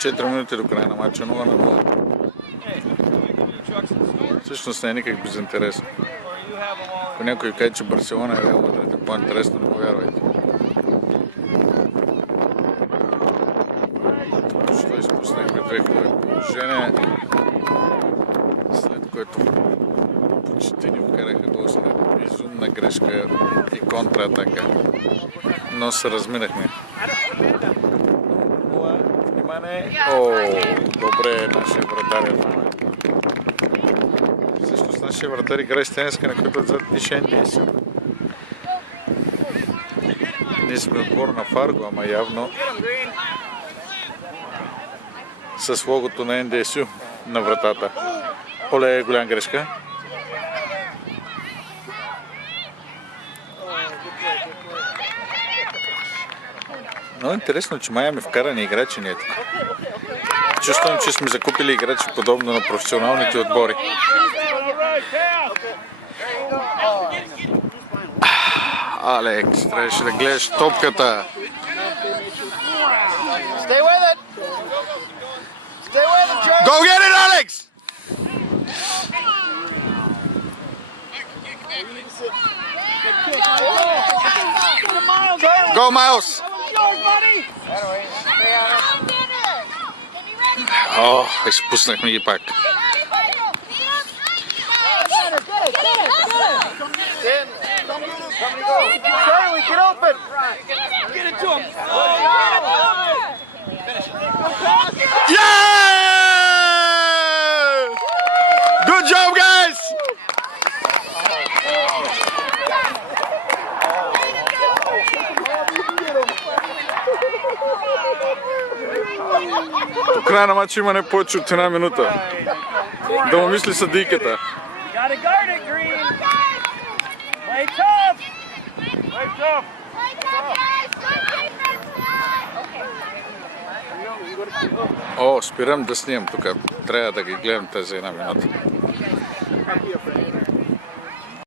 Четири минути до края на матча, 0-0. Всъщност не е никак безинтересно. Ако някой каже, че Барселона е Реал Мадрид е по-интересно, не повярвайте. Току-що изпуснахме две хубави положения, след което почти ни вкараха гол след безумна грешка и контратака. Но се разминахме. О, добре, нашия вратар е това. Всъщност нашия вратар играе с тениска, на който отзад пише НДСУ. Ние сме отбор на Фарго, ама явно с логото на НДСУ на вратата. Оле, голяма грешка. Много интересно, че май имаме вкарани играчи ние тук. Чувствам, че сме закупили играчи подобно на професионалните отбори. Алекс, трябваше да гледаш топката. Go get it, Alex! Go, Miles! О, изпуснахме ги пак. Good job, guys! До края на матча има не повече от една минута. Да му мисли съдийката. О, спирам да снимам тук. Трябва да ги гледам тази една минута.